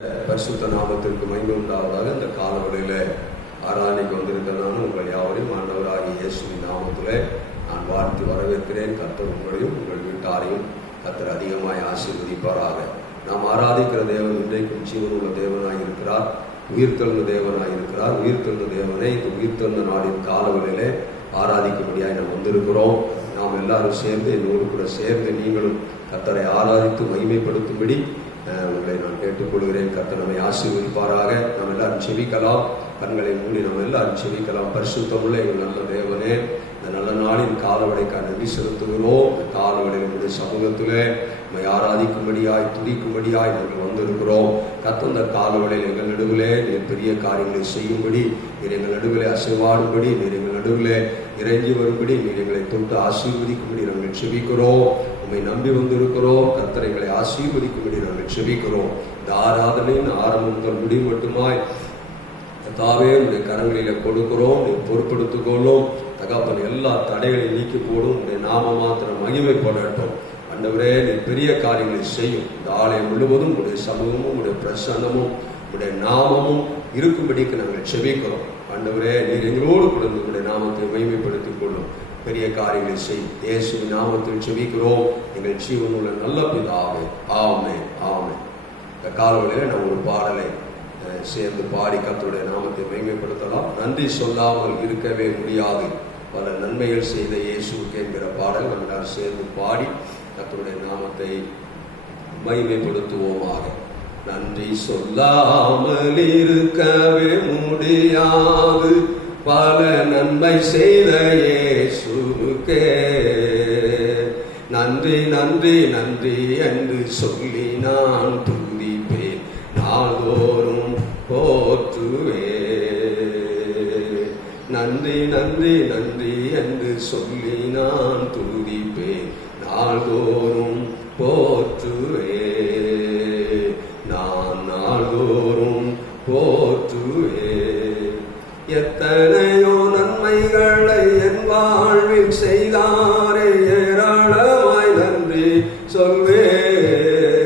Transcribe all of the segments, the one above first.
பரிசுத்த நாமத்திற்கு மகிமை உண்டாவதாக இந்த காலவெளியில ஆராதனைக்கு வந்திருக்கிறதான உங்கள் யாவரையும் ஆண்டவராகிய இயேசுவின் நாமத்திலே நான் வாழ்த்து வரவேற்கிறேன். கர்த்தர் உங்களையும் உங்கள் வீட்டாரையும் கர்த்தர் அதிகமாய் ஆசீர்வதிப்பாராக. நாம் ஆராதிக்கிற தேவன் இன்றைக்கும் ஜீவனுள்ள தேவனாய் இருக்கிறார், உயிர்த்தெழுந்த தேவனாய் இருக்கிறார். உயிர்த்தெழுந்த தேவனை இந்த உயிர்த்தெழுந்த நாளின் காலவெளியிலே ஆராதிக்கும்படியாய் நாம் வந்திருக்கிறோம். நாம் எல்லாரும் சேர்ந்து என்னோடு கூட சேர்ந்து நீங்களும் கர்த்தரை ஆராதித்து மகிமைப்படுத்தும்படி உங்களை நான் கேட்டுக்கொள்கிறேன். கர்த்தர் நம்மை ஆசீர்வதிப்பாராக. நாம் எல்லாரும் செபிக்கலாம். கண்களை மூடி நாம் எல்லாரும் செபிக்கலாம். பரிசுத்தமுள்ள எங்கள் நல்ல தேவனே, இந்த நல்ல நாளின் காலவடைக்கான நன்றி செலுத்துகிறோம். இந்த காலவடையில் நம்முடைய சமூகத்திலே நம்மை ஆராதிக்கும்படியாய் துதிக்கும்படியாய் நாங்கள் வந்திருக்கிறோம். கர்த்தர் இந்த காலவடையில் எங்கள் நடுவிலே நீர் பெரிய காரியங்களை செய்யும்படி, நீர் எங்கள் நடுவிலே அசைவாடும்படி, நீர் எங்கள் நடுவிலே இறங்கி வரும்படி, நீர் எங்களை தொட்டு ஆசீர்வதிக்கும்படி நாங்கள் செபிக்கிறோம். உம்மை நம்பி வந்திருக்கிறோம். கர்த்தர் எங்களை ஆசீர்வதிக்கும்படி நாங்கள் செபிக்கிறோம். இந்த ஆராதனையின் ஆரம்பம் முதல் முடிவு மட்டுமாய் கர்த்தாவே உடைய கரங்களில கொடுக்கிறோம். நீ பொறுப்படுத்திக்கொள்ளும் தகப்பன். எல்லா தடைகளையும் நீக்கி போடும். உடைய நாம மாத்திரம் மகிமைப்படட்டும். ஆண்டவரே, நீ பெரிய காரியங்களை செய்யும். இந்த ஆலயம் முழுவதும் உடைய சமூகமும் உடைய பிரசன்னமும் உடைய நாமமும் இருக்கும்படிக்கு நாங்கள் செபிக்கிறோம். ஆண்டவரே, நீர் எங்களோடு கூட உடைய நாமத்தை மகிமைப்படுத்திக் கொள்ளும். பெரிய காரியங்களை செய். இயேசுவின் நாமத்தில் செபிக்கிறோம் எங்கள் ஜீவனுள்ள நல்ல பிதாவே. ஆமென், ஆமென். இந்த காலவெளியில நாம் ஒரு பாடலை சேர்ந்து பாடி கர்த்தருடைய நாமத்தை மகிமைப்படுத்தலாம். நன்றி சொல்லாமல் இருக்கவே முடியாது, பல நன்மைகள் செய்த இயேசுவுக்கு என்கிற பாடல் நம்ம எல்லாரும் சேர்ந்து பாடி கர்த்தருடைய நாமத்தை மகிமைப்படுத்துவோமாக. நன்றி சொல்லாமல் இருக்கவே முடியாது, பல நன்மை செய்த இயேசுவுக்கே நன்றி நன்றி நன்றி என்று சொல்லி நான் துதிப்பேன், நாள்தோறும் போற்றுவேன். நன்றி நன்றி நன்றி என்று சொல்லி நான் துதிப்பேன், நாள்தோறும் போற்றுவேன். நான் நாள்தோறும் போற்றுவேன். எத்தனையோ நன்மைகளை என் வாழ்வில் செய்தாரே, ஏராளமாய் நன்றி சொல்வேன்.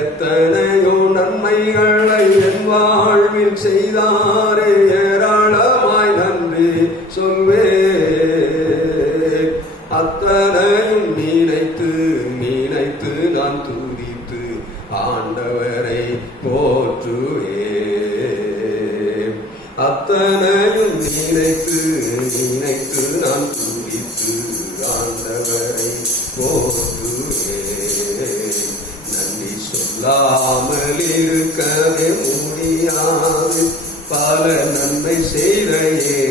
எத்தனையோ நன்மைகளை என் வாழ்வில் செய்தாரே, ஏராளமாய் நன்றி சொல்வேன். அத்தனையும் நினைத்து நினைத்து நான் துதித்து ஆண்டவரை போற்றுவேன். அத்தனையும் நினைத்து நினைத்து நான் துதித்து ஆண்டவரை போற்றுவேன். நன்றி சொல்லாமல் இருக்கவே முடியாது, பல நன்மை செய்தையே.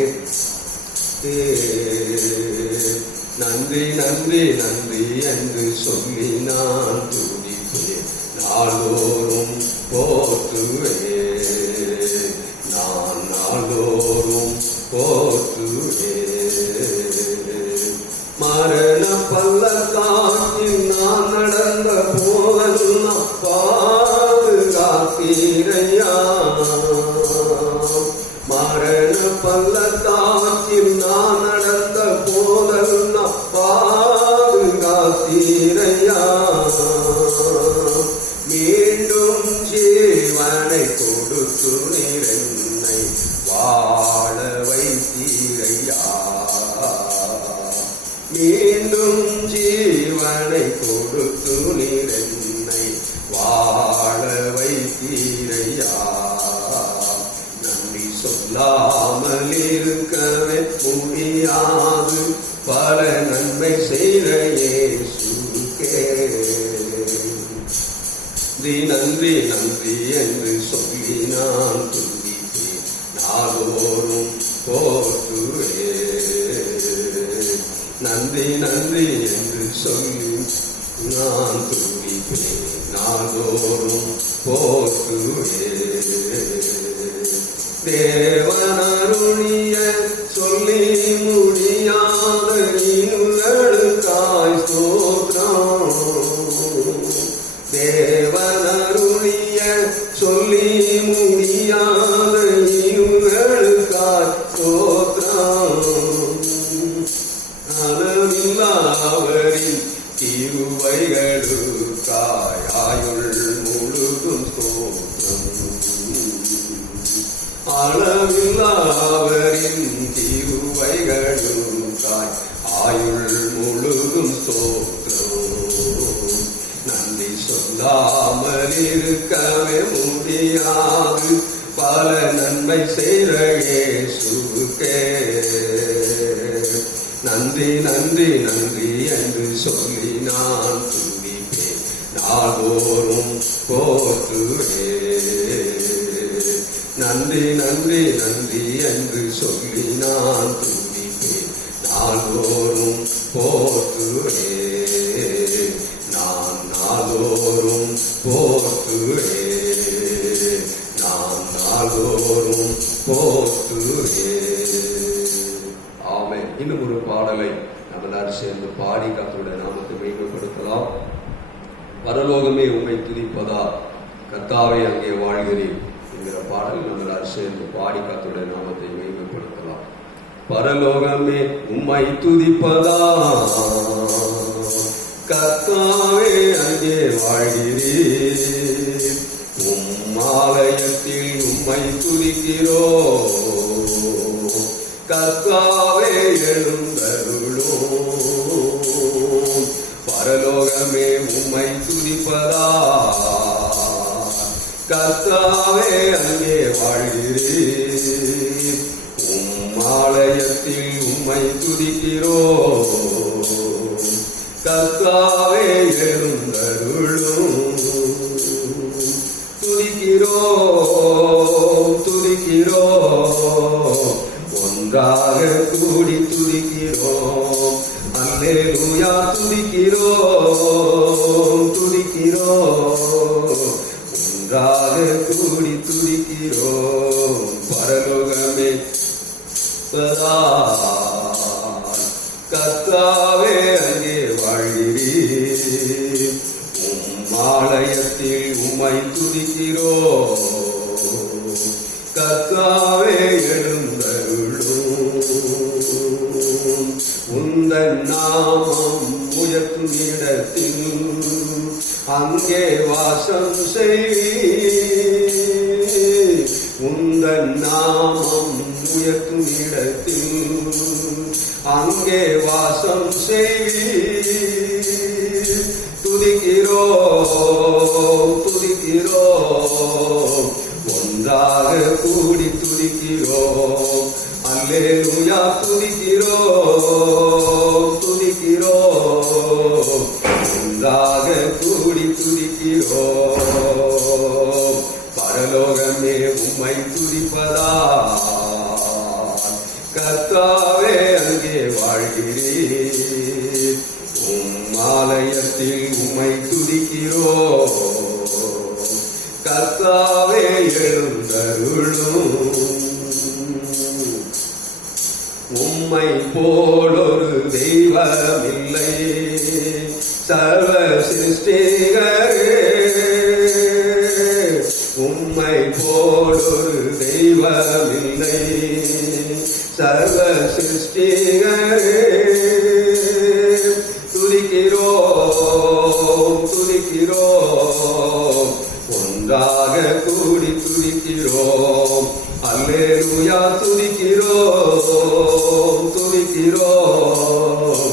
நன்றி நன்றி நன்றி என்று சொல்லி நான் துதிப்பேன், நாள்தோறும் போற்றுவேன். நான் நாள்தோறும் போற்றுவேன். மரண பள்ளத்தாக்கில் நான் நடந்த போதெல்லாம் பாதுகாத்தீரையா. மரண பள்ளத்தாக்கில் நான் நடந்த போதெல்லாம் பாதுகாத்தீரையா. மீண்டும் ஜீவனை கொடுத்து நீர் என்னை வாழ வைத்தீரையா. மீண்டும் ஜீவனை கொடுத்து நீர் என்னை வாழ வைத்தீரையா. நன்றி சொல்லாமல் இருக்கவே முடியாது, பல நன்மை செய்த இயேசுவுக்கே நன்றி நன்றி என்று சொல்லி நான் துதிப்பேன், நாள்தோறும் போற்றுவேன். நன்றி நன்றி என்று சொல்லி நான் துதிப்பேன், நாள்தோறும் போற்றுவேன். தேவனருளிய சொல்லி முடியாத இன்னுகளுக்காய் ஸ்தோத்திரம். தேவனருளிய சொல்லி முடியாத இன்னுகளுக்காய் ஸ்தோத்திரம். அளவில்லாவரின் கிருபைகளுக்காய் ஆயுள் முழுதும் அளவில்லாவரின் கிருபைகளுக்காய் ஆயுள் முழுதும் ஸ்தோத்திரம். நன்றி சொல்லாமல் இருக்கவே முடியாது, பல நன்மை செய்த இயேசுவுக்கே நன்றி நன்றி நன்றி என்று சொல்லி நான் துதிப்பேன், நாள்தோறும் போற்றுவேன். நன்றி நன்றி நன்றி என்று சொல்லி நான் துதிப்பேன், நாள்தோறும் போற்றுவேன். நான் நாள்தோறும் போற்றுவேன், நான் நாள்தோறும் போற்றுவேன். ஆமென். இன்னும் ஒரு பாடலை நம்ம எல்லாரும் சேர்ந்து பாடி கர்த்தருடைய நாமத்தை மகிமைப்படுத்தலாம். பரலோகமே உம்மை துதிப்பதா, கர்த்தாவே அங்கே வாழ்கிறேன் என்கிற பாடல் நம்ம எல்லாரும் சேர்ந்து பாடி கர்த்தருடைய நாமத்தை மகிமைப்படுத்தலாம். பரலோகமே உம்மை துதிப்பதா, கர்த்தாவே அங்கே வாழ்கிறேன், உம்மாலயத்தில் உம்மை துதிக்கிறோம், கர்த்தாவே எழுந்தருளும். பரலோகமே உம்மை துதிப்பதா, கர்த்தாவே அங்கே வாழ்கிறேன், உம்மாலயத்தில் உம்மை துதிக்கிறோம், கர்த்தாவே எழுந்தருளும். துதிக்கிறோம் துதிக்கிறோம், ஒன்றாக கூடி துதிக்கிறோம், அல்லேலூயா துதிக்கிறோம் துதிக்கிறோம், ஒன்றாக கூடி துதிக்கிறோம். பரலோகமே கர்த்தாவே அங்கே வாழ்கிறேன், உம்மாலயத்தில் உம்மை துதிக்கிறோம், கர்த்தாவே எழுந்தருளும். உந்தன் நாமம் உயர்த்தும் இடத்தில் அங்கே வாசம் செய், உந்தன் நாமம் உயர்த்தும் இடத்தில் அங்கே வாசம் செய். துதிக்கிறோம் துதிக்கிறோம், ஒன்றாக கூடி துதிக்கிறோம், அல்லேலூயா துதிக்கிறோம் துதிக்கிறோம், ஒன்றாக கூடி துதிக்கிறோம். பரலோகமே உம்மை துதிப்பதா, கர்த்தாவே அங்கே வாழ்கிறேன், உம்மாலயத்தில் உம்மை துதிக்கிறோம், கர்த்தாவே எழுந்தருளும். உம்மை போலொரு தெய்வமில்லை சர்வ சிருஷ்டிகரே, உம்மை போலொரு தெய்வமில்லை சர்வ சிருஷ்டிகரே. துதிக்கிறோம் துதிக்கிறோம், ஒன்றாக கூடி துதிக்கிறோம், அல்லேலூயா துதிக்கிறோம் துதிக்கிறோம்,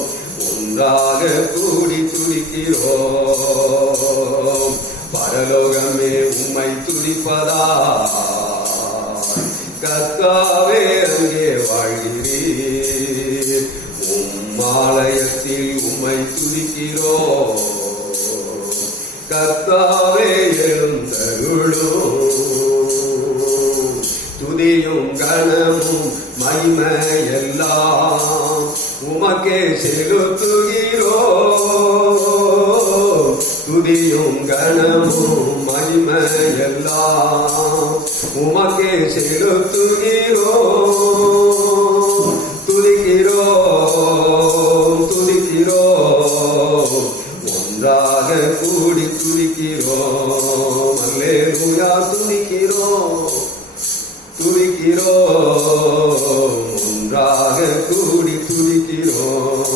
ஒன்றாக கூடி துதிக்கிறோம். பரலோகமே உம்மை துதிப்பதா, கர்த்தாவே அங்கே வாழ்கிறேன், உம்மாலயத்தில் உம்மை துதிக்கிறோம், கர்த்தாவே எழுந்தருளும். துதியும் கனமும் மகிமையெல்லாம் உமக்கே செலுத்துகிறோம், துதியும் கனமும் மகிமையெல்லாம் உமக்கே செலுத்துகிறோம். துதிக்கிறோம் துதிக்கிறோம், ஒன்றாக கூடி துதிக்கிறோம், அல்லேலூயா துதிக்கிறோம் துதிக்கிறோம், ஒன்றாக கூடி துதிக்கிறோம்.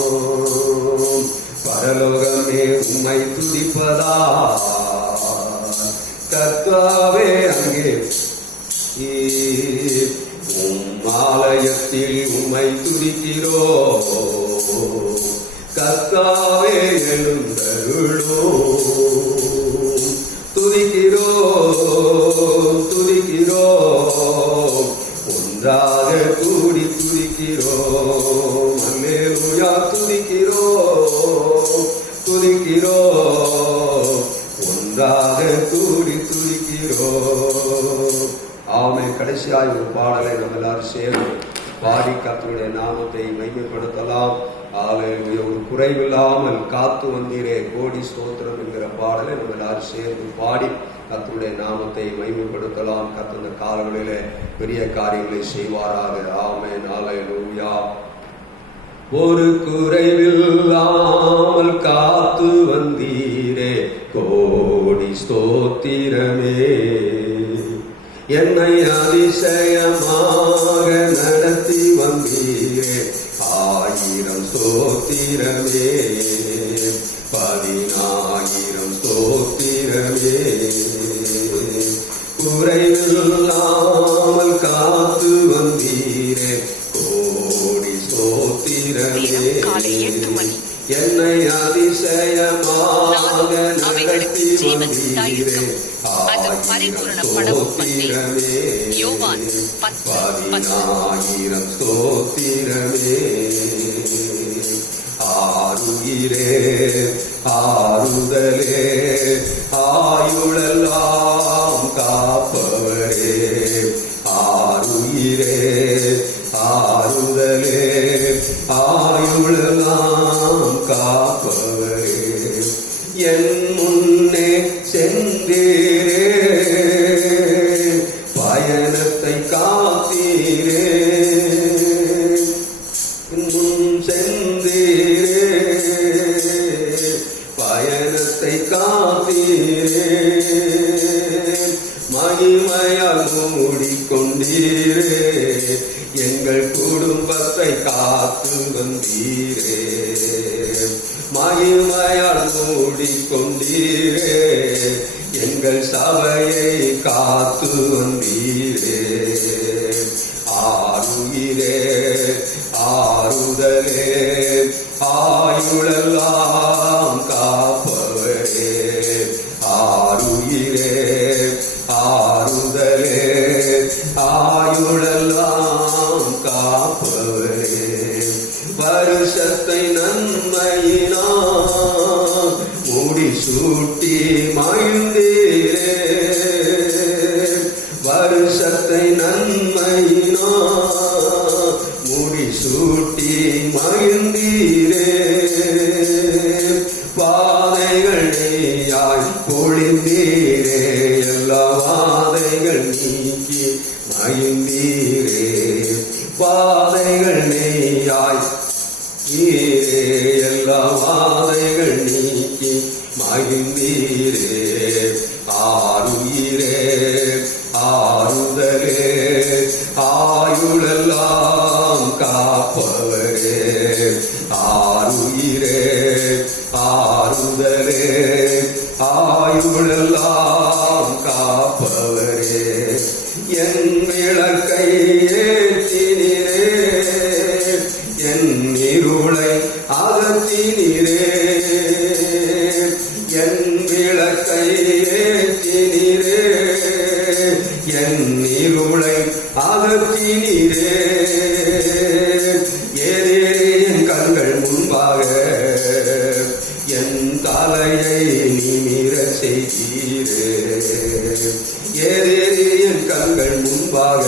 பரலோகமே உம்மை துதிப்பதா, கர்த்தாவே அங்கே ஆலயத்தில் உம்மை துதிக்கிறோம் கர்த்தாவே, எழுந்தருளும். துதிக்கிறோம் துதிக்கிறோம், ஒன்றாக கூடி துதிக்கிறோம். அல்லேலூயா. துதிக்கிறோம் துதிக்கிறோம், ஒன்றாக கூடி துதிக்கிறோம். ஆமென். கடைசியாய் ஒரு பாடலை நம்ம எல்லாரும் சேர்ந்து பாடி கர்த்தருடைய நாமத்தை மகிமைப்படுத்தலாம். அல்லேலூயா. ஒரு குறைவில்லாமல் காத்து வந்தீரே, கோடி ஸ்தோத்திரம் என்கிற பாடலை நம்ம எல்லாரும் சேர்ந்து பாடி கர்த்தருடைய நாமத்தை மகிமைப்படுத்தலாம். கர்த்தர் இந்த காலங்களிலே பெரிய காரியங்களை செய்வாராக. ஆமென். அல்லேலூயா. ஒரு குறைவில்லாமல் காத்து வந்தீரே, கோடி ஸ்தோத்திரமே. என்னை அதிசயமாக நடத்தி வந்தீரே, 1000 ஸ்தோத்திரமே. 10000 ஸ்தோத்திரமே. குறைவில்லாமல் காத்து வந்தீரே, கோடி ஸ்தோத்திரமே. என்னை அதிசயமாக நடத்தி வந்தீரே, 1000 ஸ்தோத்திரமே. 10000 ஸ்தோத்திரமே. ஆருயிரே ஆறுதலே, ஆயுளெல்லாம் காப்பவரே. ஆருயிரே ஆறுதலே, ஆயுளெல்லாம் காப்பவரே. என் முன்னே சென்றீரே, பயணத்தை காத்தீரே. சென்றீரே, பயணத்தை காத்தீரே. மகிமையால் மூடிக்கொண்டீரே, எங்கள் குடும்பத்தை காத்து வந்தீரே. மகிமையால் மூடிக்கொண்டீரே, எங்கள் சபையை காத்து வந்தீரே. ஆருயிரே ஆறுதலே, ஆயுளெல்லாம் காப்பவரே. ஆருயிரே ஆறுதலே, ஆயுளெல்லாம் காப்பவரே. வருஷத்தை நன்மையினால் முடிசூட்டி மகிழ்ந்தீரே. வருஷத்தை நன்மையினால் முடிசூட்டி மகிழ்ந்தீரே. பாதைகள் நீயாய் பொழிந்தீரே, எல்லா வாதைகள் நீக்கி மகிழ்ந்தீரே. பாதைகள் நீயாய் ஈரே, எல்லா வாதைகள் நீக்கி மகிழ்ந்தீரே. ஆருயிரே ஆறுதலே, ஆயுளெல்லாம் காப்பவரே. ஆருயிரே ஆறுதலே, ஆயுளெல்லாம் காப்பவரே. என் விளக்கை ஏற்றினீரே, என் இருளை அகற்றினீரே. என் விளக்கை ஏற்றினீரே, என் இருளை அகற்றினீரே. ஏதே என் கண்கள் முன்பாக என் தலையை நிமிர செய்தீரே. ஏதே என் கண்கள் முன்பாக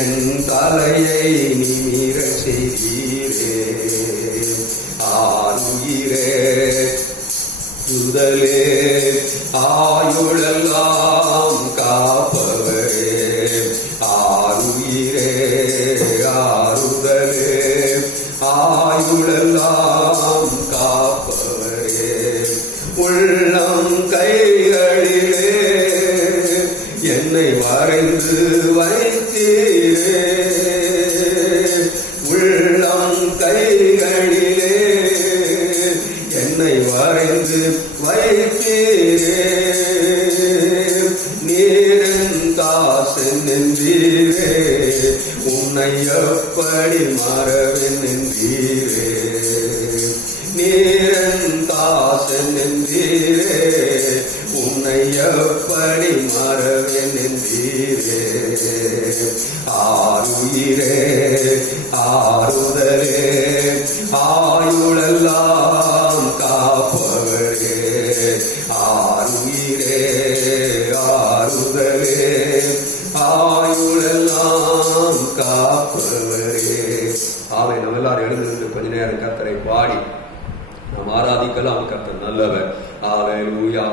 என் தலையை நிமிர செய்தீரே. ஆருயிரே முதலே, ஆயுளெல்லாம் காப்பவரே. ஆருயிரே ஆறுதலே, ஆயுளெல்லாம் காப்பவரே. உள்ளம் கைகளிலே என்னை வரைந்து வைத்தீரே. உள்ளம் கைகளிலே என்னை வரைந்து வைத்தீரே. நீர் தாசன் என்றீரே, உன்னை எப்படி மறவேன் என்றீரே. நீரன் தாசன் என்றீரே, உன்னை எப்படி மறவேன் என்றீரே. ஆருயிரே ஆறுதலே ஆயுளெல்லாம் காப்பவரே. ஆருயிரே ஆறுதலே ஆயுளெல்லாம் காப்பவரே. ஆமை நம்ம எல்லாரும் எழுந்திருந்து கொஞ்ச நேரம் கர்த்தரை பாடி நாம் ஆராதிக்கலாம். கர்த்தர் நல்லவர். ஹல்லேலூயா.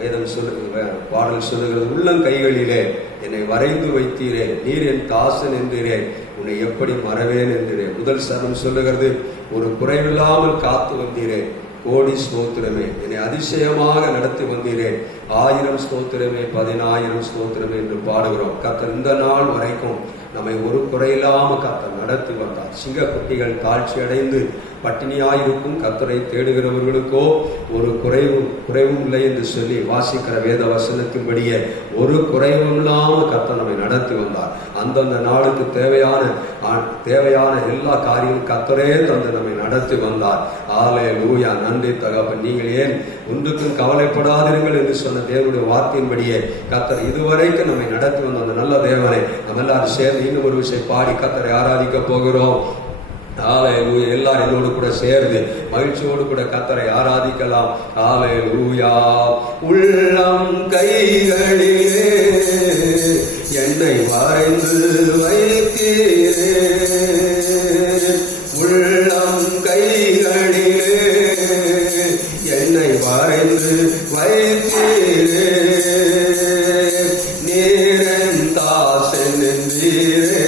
வேதம் சொல்லுகிற பாடல் சொல்லுகிறது, உள்ளம் கைகளிலே என்னை வரைந்து வைத்தீரே, நீர் என் தாசன் என்றீரே, உன்னை எப்படி மறவேன் என்றீரே. முதல் சரணம் சொல்லுகிறது, ஒரு குறைவில்லாமல் காத்து வந்தீரே, கோடி ஸ்தோத்திரமே. என்னை அதிசயமாக நடத்தி வந்தீரே, 1000 ஸ்தோத்திரமே, 10,000 ஸ்தோத்திரமே என்று பாடுகிறோம். கர்த்தர் இந்த நாள் வரைக்கும் நம்மை ஒரு குறையில்லாம கர்த்தர் நடத்தி வந்தார். சிங்கக்குட்டிகள் தாழ்ச்சி அடைந்து பட்டினியாயிருக்கும் கர்த்தரை தேடுகிறவர்களுக்கோ ஒரு குறைவும் இல்லை என்று சொல்லி வாசிக்கிற வேத வசனத்தின்படியே ஒரு குறைவும் இல்லாமல் கர்த்தர் நம்மை நடத்தி வந்தார். அந்தந்த நாளுக்கு தேவையான எல்லா காரியமும் கர்த்தரே தந்து நம்மை நடத்தி வந்தார். ஹல்லேலூயா. நன்றி தகப்பன். நீங்கள் ஏன் ஒன்றுக்கும் கவலைப்படாதீர்கள் என்று சொன்ன தேவனுடைய வார்த்தையின்படியே கர்த்தர் இதுவரைக்கும் நம்மை நடத்தி வந்த அந்த நல்ல தேவனை நம்ம எல்லாரும் சேர்ந்து இன்னும் ஒரு விஷயம் பாடி கர்த்தரை ஆராதிக்க போகிறோம். ஹல்லேலூயா. எல்லாரும் என்னோடு கூட சேர்ந்து மகிழ்ச்சியோடு கூட கர்த்தரை ஆராதிக்கலாம். ஹல்லேலூயா. உள்ளம் கைகளிலே என்னை வரைந்து வைத்தீரே, உள்ளம் கைகளிலே என்னை வரைந்து வைத்தீரே. நீரன் தாசன் என்றீரே,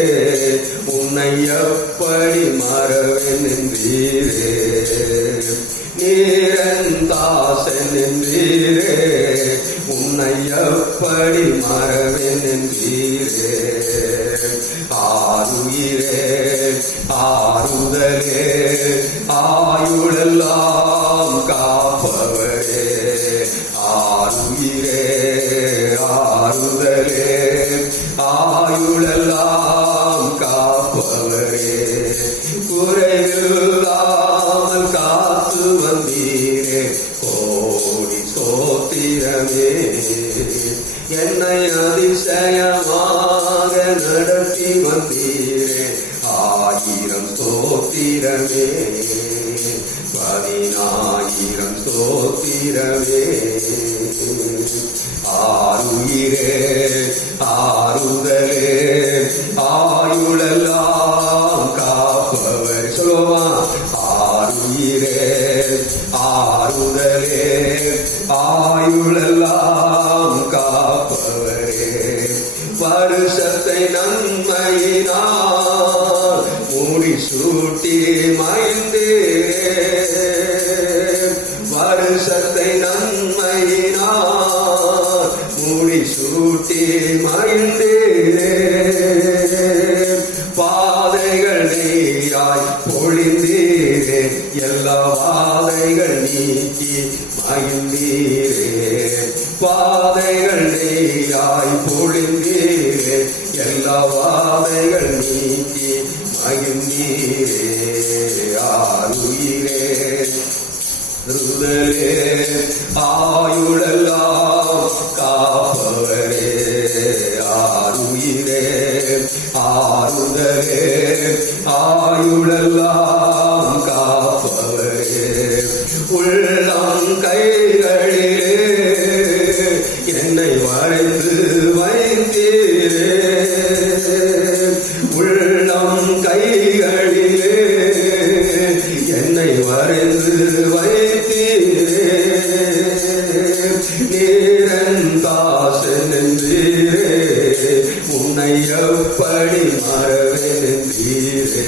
உன்னை எப்படி மறவேன் என்றீரே. நீரன் தாசன் என்றீரே, உன்னை எப்படி மறவேன் என்றீரே. ஆருயிரே ஆறுதலே ஆயுளெல்லாம் காப்பவரே. ஆருயிரே ஆறுதலே ஆயுளெல்லாம் காப்பவரே. குறைவில்லாமல் காத்து வந்தீரே, கோடி ஸ்தோத்திரமே. என்னை அதிசயமாக நடத்தி வந்தீரே, 1000 ஸ்தோத்திரமே, 10,000 ஸ்தோத்திரமே. ஆருயிரே ஆறுதலே ஆயுளெல்லாம் காப்பவர். சொல்லுவோமா? ஆருயிரே ஆறுதலே ஆயுளெல்லாம் காப்பவரே. வருஷத்தை நன்மையினால் மூடி சூட்டி மைந்தீரே, வருஷத்தை நன்மையினால் மூடி சூட்டி மைந்தீரே. பாதைகள் நீயாய் பொழிந்தீரே, எல்லா வாதைகள் நீக்கி மகிழ்ந்தீரே. பாதைகள் நீயாய் பொழிந்தீரே, எல்லா வாதைகள் நீக்கி மகிழ்ந்தீரே. ஆருயிரே ஆறுதலே ஆயுளெல்லாம் காப்பவரே. ஆருயிரே ஆறுதலே ஆயுளெல்லாம் காப்பவரே. உள்ளம் கைகளிலே என்னை வரைந்து வைத்தீரே, உள்ளம் கைகளிலே என்னை வரைந்து வைத்தீரே. நீரன் தாசன் என்றீரே, உன்னை எப்படி மறவேன் என்றீரே.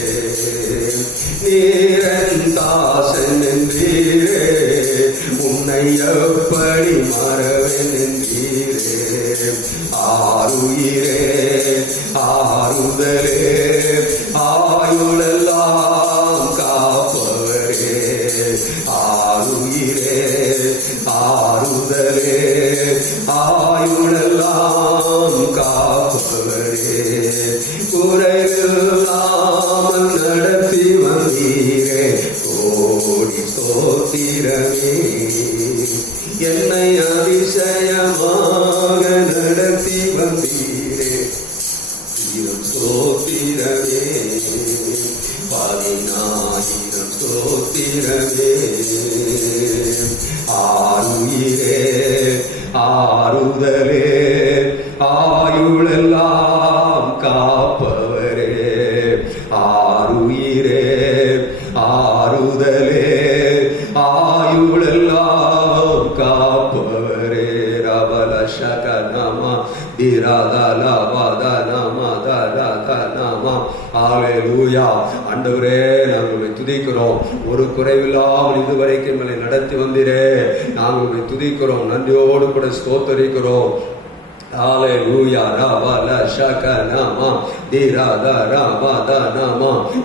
நீரன் தாசன் என்றீரே, உன்னை எப்படி மறவேன் என்றீரே. ஆருயிரே ஆறுதலே ஆயுளெல்லாம் காப்பவரே. ஆருயிரே ஆறுதலே ஆயுளெல்லாம் காப்பவரே, குறைவில்லாமல் நடத்தி வந்தீரே, கோடி ஸ்தோத்திரமே. என்னை அதிசயமாக நடத்தி வந்தீரே, ஸ்தோத்திரமே. 10,000 ஸ்தோத்திரமே. ஆருயிரே ஆறுதலே, ஆயுளெல்லாம் காப்பவரே, ஆருயிரே ஆறுதலே, ஆயுளெல்லாம் காப்பவரே. ரவல சகனமா ஆண்டவரே, நாங்கள் துதிக்கிறோம். ஒரு குறைவில்லாமல் இதுவரைக்கும் எங்களை நடத்தி வந்தீரே, நாங்கள் துதிக்கிறோம். நன்றியோடு கூட ஸ்தோத்தரிக்கிறோம்.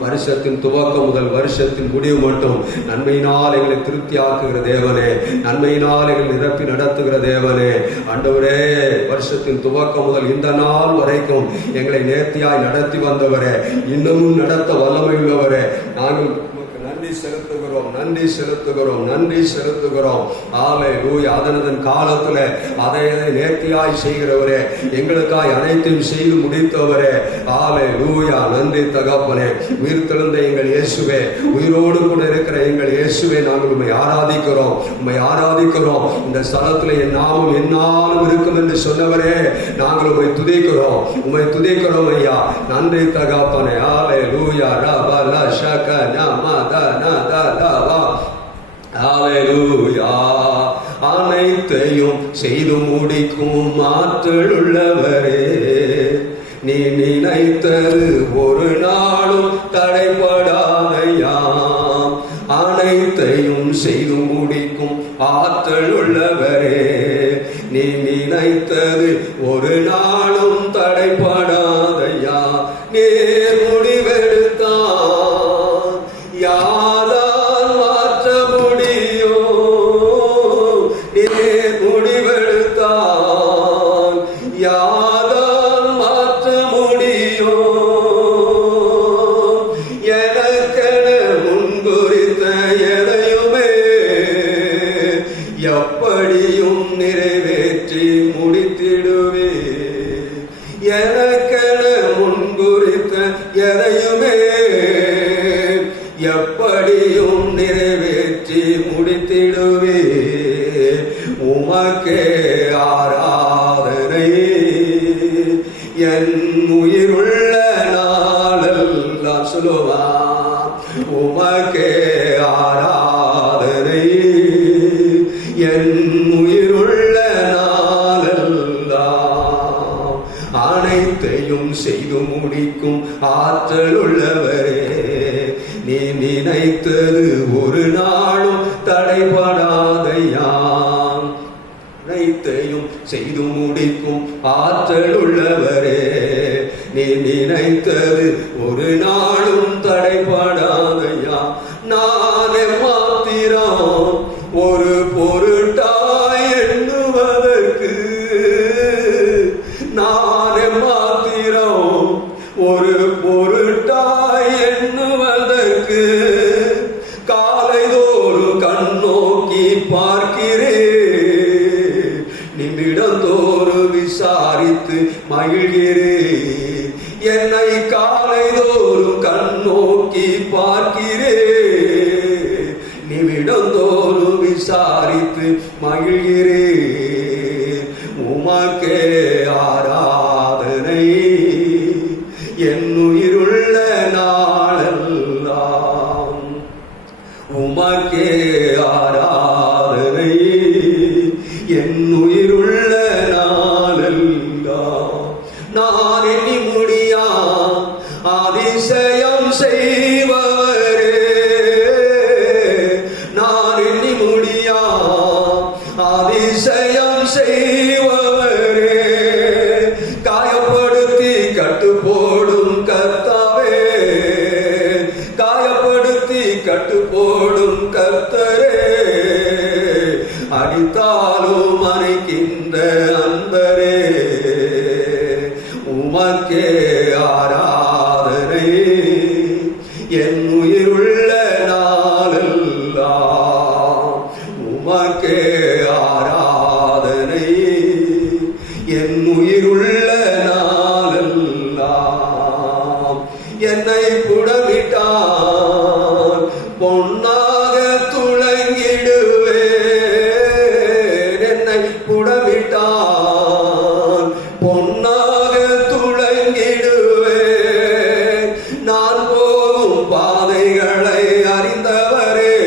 வருஷத்தின் துவக்கம் முதல் வருஷத்தின் முடிவு மட்டும் நன்மையினால் எங்களை திருப்தி ஆக்குகிற தேவனே, நன்மையினால் எங்களை நிரப்பி நடத்துகிற தேவனே. ஆண்டவரே, வருஷத்தின் துவக்கம் முதல் இந்த நாள் வரைக்கும் எங்களை நேர்த்தியாய் நடத்தி வந்தவரே, இன்னமும் நடத்த வல்லமை உள்ளவரே, நாங்கள் நன்றி செலுத்துகிறோம், நன்றி செலுத்துகிறோம், நன்றி செலுத்துகிறோம். ஹல்லேலூயா. அதனதன் காலத்துல அதை நேர்த்தியாய் செய்கிறவரே, எங்களுக்காய் அனைத்தையும் செய்து முடித்தவரே, ஹல்லேலூயா. நன்றி தகப்பனே. உயிர்த்தெழுந்த எங்கள் இயேசுவே, உயிரோடு கூட இருக்கிற எங்கள் இயேசுவே, நாங்கள் உம்மை ஆராதிக்கிறோம், உம்மை ஆராதிக்கிறோம். இந்த ஸ்தலத்துல என் நாமம் என்னாலும் இருக்கும் என்று சொன்னவரே, நாங்கள் உம்மை துதிக்கிறோம், உம்மை துதிக்கிறோம் ஐயா. நன்றி தகப்பனே. ஹல்லேலூயா. ரபல ஷகனமா அனைத்தையும் செய்து முடிக்கும் ஆற்றல் உள்ளவரே, நீ நினைத்தது ஒரு நாளும் தடைபடாதையா. அனைத்தையும் செய்து முடிக்கும் ஆற்றல் உள்ளவரே, நீ நினைத்தது ஒரு நாளும் தடைபடாதையா. நேர் முடிவெடுத்தான் யாரால் மாற்ற முடியும், நேர் முடிவெடுத்தான் யாரால் மாற்ற முடியும். எனக்கென முன்குறித்த எதையுமே எப்படியும் நிறைவேற்றி முடித்திடுவே. எனக்கென முன்குறித்த எதையுமே எப்படியும் நிறைவேற்றி முடித்திடுவே. உமக்கே ஆராதனை என் உயிருள்ள நாளெல்லாம். சொல்லுவா, உமக்கே ஆராதனை என் உயிருள்ள நாளெல்லாம். அனைத்தையும் செய்து முடிக்கும் ஆற்றல் உள்ளவரே, நீ நினைத்தது ஒரு நாளும் தடைபடாதையா. அனைத்தையும் செய்து முடிக்கும் ஆற்றல் உள்ளவரே, நீ நினைத்தது ஒரு நாளும் தடைபடாதையா. நானே மாத்திரம் ஒரு பொருட்டாய் எண்ணுவதற்கு, நானே மாத்திரம் ஒரு பொருட்டாய் எண்ணுவதற்கு, காலைதோறும் கண்ணோக்கி பார்க்கிறேன், நிமிடந்தோறும் விசாரித்து மகிழ்கிறேன். என்னை காலைதோறும் கண்ணோக்கி பார்க்கிறேன், நிமிடந்தோறும் விசாரித்து மகிழ்கிறேன். உமக்கே ஆராதனை என் உயிருள்ள நாளெல்லாம். உமக்கே ஆராதனை என் உயிருள்ள நாளெல்லாம். நான் எண்ணி முடியா அதிசயம் செய்பவரே, நான் எண்ணி முடியா அதிசயம் செய்பவரே, உமக்கே ஆராதனை என் உயிருள்ள நாளெல்லாம். உமக்கே ஆராதனை என் உயிருள்ள நாளெல்லாம். என்னை புடமிட்டால் பொன்னாக துளங்கிடுவேன். என்னை புடமிட்டால் பொன்னாக துளங்கிடுவேன். நான் போகும் பாதைகளை அறிந்தவரே,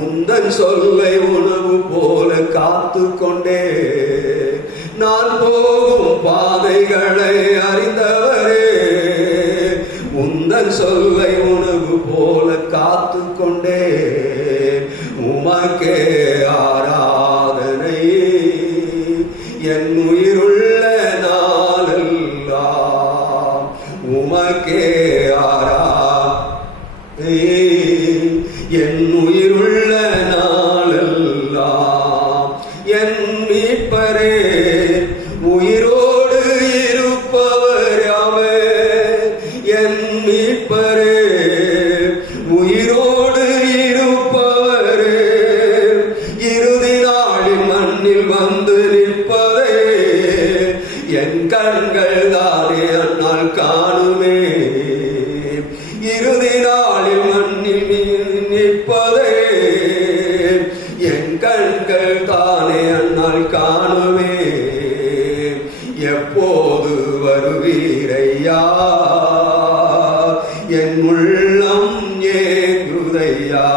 உந்தன் சொல்லை உணவு போல காத்து கொண்டே. நான் போகும் பாதைகளை அறிந்தவரே, உந்தன் சொல்லை உணவு போல காத்து கொண்டே. உமக்கே ஆராதனை என் உயிருள்ள நாளெல்லாம். உமக்கே ஆராதனை என் உயிருள்ள நாளெல்லாம். என் மீட்பரே, உயிரோடு இருப்பவர் யாமே. என் மீட்பரே, உயிரோடு இருப்பவரே, இறுதி நாளில் மண்ணில் வந்து நிற்பதே என் கண்கள் தானே அந்நாள் காணுமே. இறுதி நாளில் மண்ணில் நிற்பதே என் கண்கள் தானே அந்நாள் காணுமே. எப்போது வருவீரையா, என் உள்ளம் ஏங்குதையா.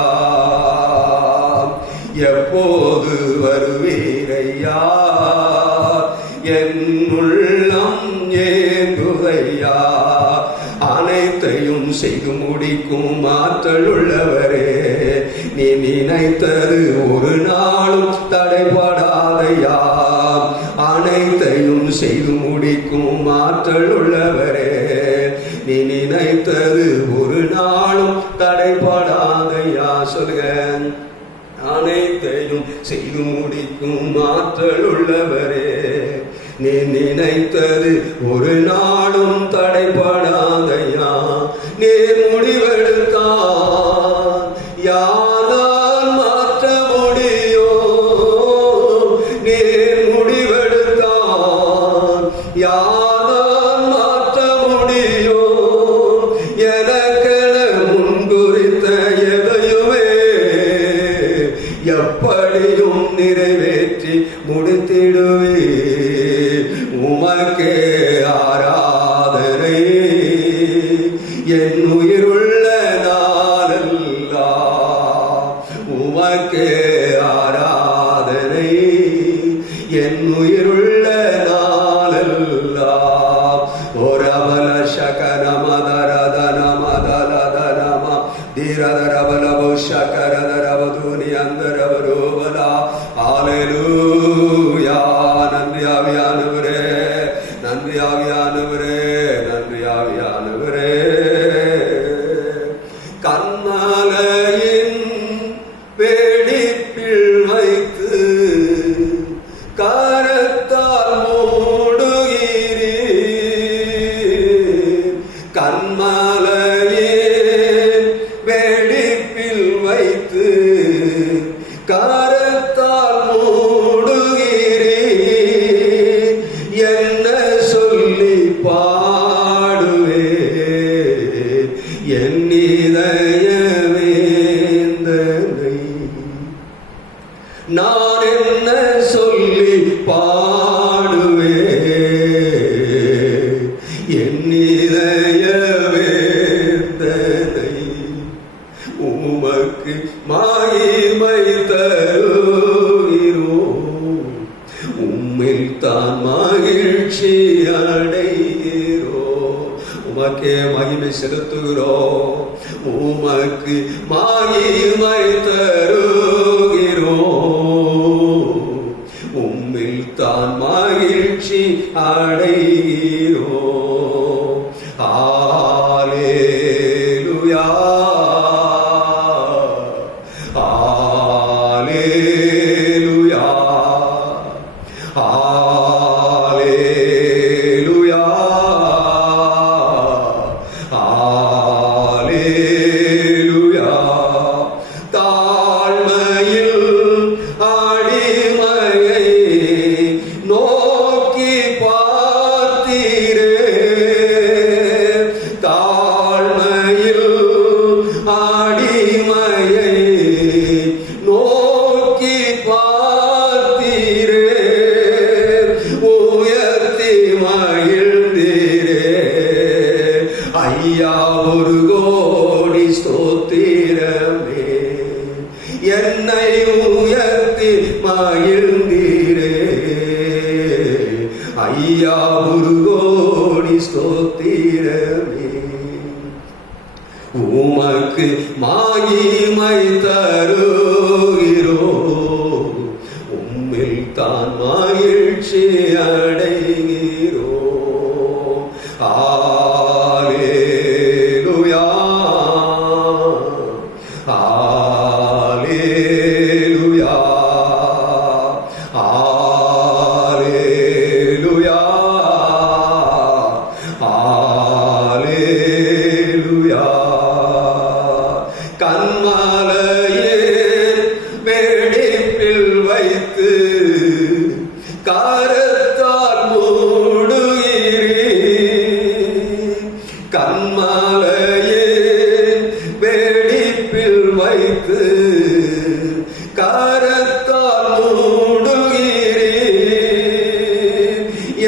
எப்போது வருவீரையா, என் உள்ளம் ஏங்குதையா. அனைத்தையும் செய்து முடிக்கும் ஆற்றல் உள்ளவரே, நீ நினைத்தது ஒரு நாளும் தடைபடாதையா. அனைத்தையும் செய்து முடிக்கும் ஆற்றல் உள்ளவரே, நீ நினைத்தது ஒரு நாளும் தடைபடாதையா. சொல்லுங்க. அனைத்தையும் செய்து முடிக்கும் ஆற்றல் உள்ளவரே, நீ நினைத்தது ஒரு நாளும் தடைபடாதையா. நீ முடிவெடுத்தான் யாரால் மாற்ற முடியும். நீ முடிவெடுத்தான் யாரால் மாற்ற முடியும். எனக்கென முன்குறித்த எதையுமே எப்படியும் நிறைவேற்றி முடித்திடுவே. உமக்கே ஆராதனை என் உயிருள்ள நாளெல்லாம். உமக்கே ஆராதனை என் உயிருள்ள நாளெல்லாம். ஒரபல சகர மதரத நமதலத நம தீரதரபலபு சகரதரபதுனி அந்தரவரோபலா. ஹல்லேலூயா. நன்றி ஆவியானவரே, நன்றி ஆவியானவரே, நன்றி ஆவியானவரே. கண்மலையின் வெடிப்பில் வைத்து கரத்தால் மூடுகிறீர். கண்மலையின் வெடிப்பில் வைத்து கரத்தால் மூடுகிறீர். என்ன சொல்லி பாடுவே என் இதயவேந்தனை. நான் என்ன சொல்லி பாடுவே என் இதயவேந்தனை. உமக்கு மகிமை தருகிறோம், உம்மில் தான் மகிழ்ச்சி அடைகிறோம். உமக்கே மகிமை செலுத்துகிறோம், உமக்கு மகிமை தருகிறோம். உம்மில் தான் மகிழ்ச்சி அடைகிறோம். ஹல்லேலூயா. ஹல்லேலூயா. ஹல்லேலூயா. ஐயா ஒரு கோடி ஸ்தோத்திரமே. உமக்கு மகிமை தருகிறோ, உம்மில் தான் மகிழ்ச்சி அடைகிறோ. ஹல்லேலூயா, ஹல்லேலூயா, ஹல்லேலூயா, ஹல்லேலூயா. கன்மலையே வெடிப்பில் வைத்து கரத்தால் மூடுகிறீர். கன்மலையே வெடிப்பில் வைத்து கரத்தால் மூடுகிறீர்.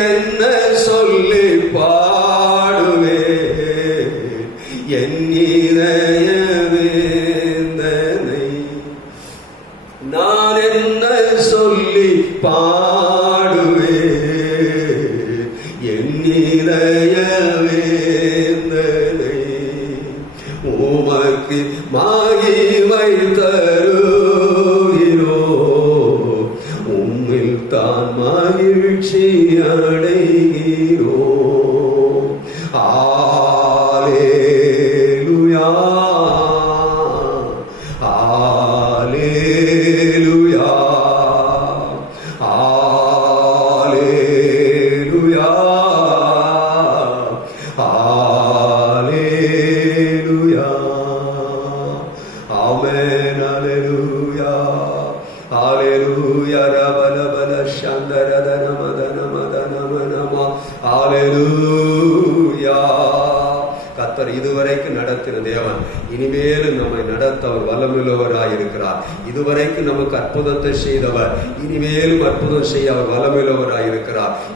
என்ன சொல்லி பாடுவேன் என் இதய வேதனை, நான் என்ன சொல்லி பாடுவேன் என் இதய வேதனை. உமக்கு மகிமை தருகிறோ, உம்மில் தான் மகிழ்ச்சி அடைகிறோ. ஹல்லேலூயா, ஹல்லேலூயா, ஹல்லேலூயா, ஹல்லேலூயா. ஆமென். ஹல்லேலூயா, ஹல்லேலூயா. ரபலபல சந்தரதன மதன மதன மனம. ஹல்லேலூயா. கர்த்தர் இதுவரைக்கும் நடத்தின தேவன் இனிமேலும் நம்மை நடத்த அவர் வல்லமையுள்ளவராயிருக்கிறார். இதுவரைக்கும் நமக்கு அற்புதத்தை செய்தவர் இனிமேலும் அற்புதம் செய்ய அவர் வல்லமையுள்ளவராயிருக்கிறார்.